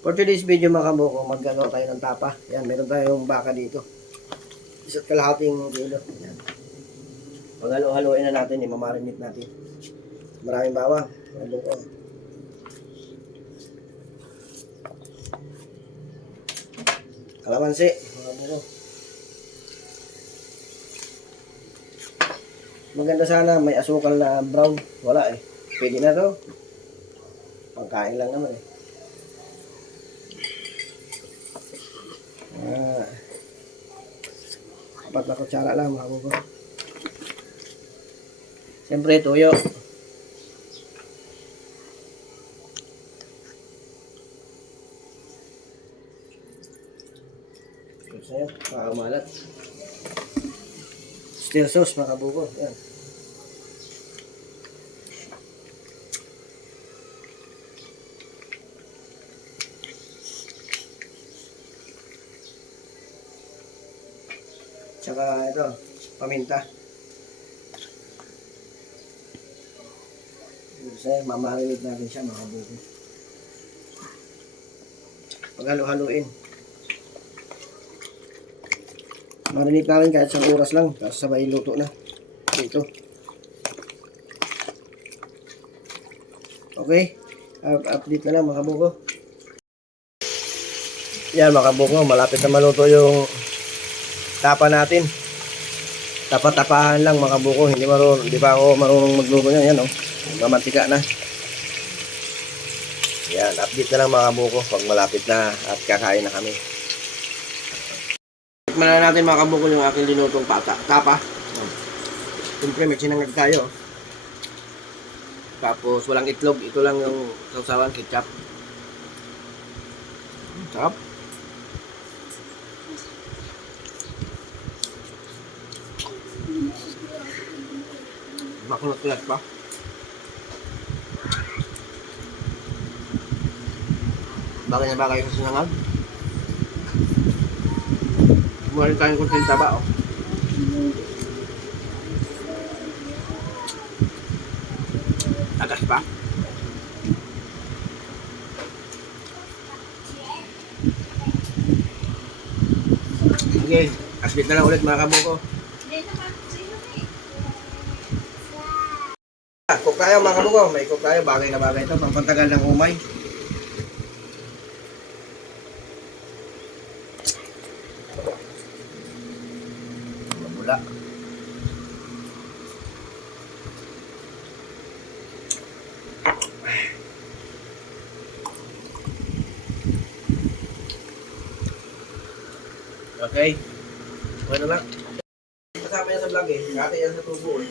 For today's video mga kabuko, maggagawa tayo ng tapa. Yan, meron tayong baka dito. Isa't kalahating kilo. Yan. Paghalo-haloin na natin, imamarinate natin. Maraming bawang. Kabuko. Kalamansi. Mga kabuko. Maganda sana may asukal na brown. Wala eh. Pwede na to. Pagkain lang naman eh. Apat na kutsara lang mga kabuko. Siyempre tuyo. Ito sa'yo, makakamalat. Stir sauce mga kabuko. Yan. Tsaka ito, paminta. Kasi mamarinate natin siya mga kabuko. Paghalo-haluin. Marinate natin kahit isang oras lang. Tapos sabay luto na. Dito. Okay. Update na lang mga kabuko. Yan mga kabuko. Malapit na maluto yung tapa natin. Tapa-tapahan lang mga kabuko. Hindi pa ako marunong magluto niyan. Yan o. Mamantika na. Yan. Update na lang mga kabuko. Pag malapit na at kakain na kami. Tikman na natin mga kabuko yung aking linutong tapa. Siyempre may sinangag tayo. Tapos walang itlog. Ito lang yung sausawan, ketchup. Sarap. Makulat-kulat pa. Bagay na bagay sa sinangag. Kumuha tayong kunting taba, oh. Tagas pa. Okay, asbit na lang ulit mga kabuko. Cook tayo mga kabuko. May cook tayo, bagay na bagay ito. Pangpantagal ng umay. Mabula. Okay. Bueno lang. Kasama yan sa vlog eh. Kati yan sa tubo eh.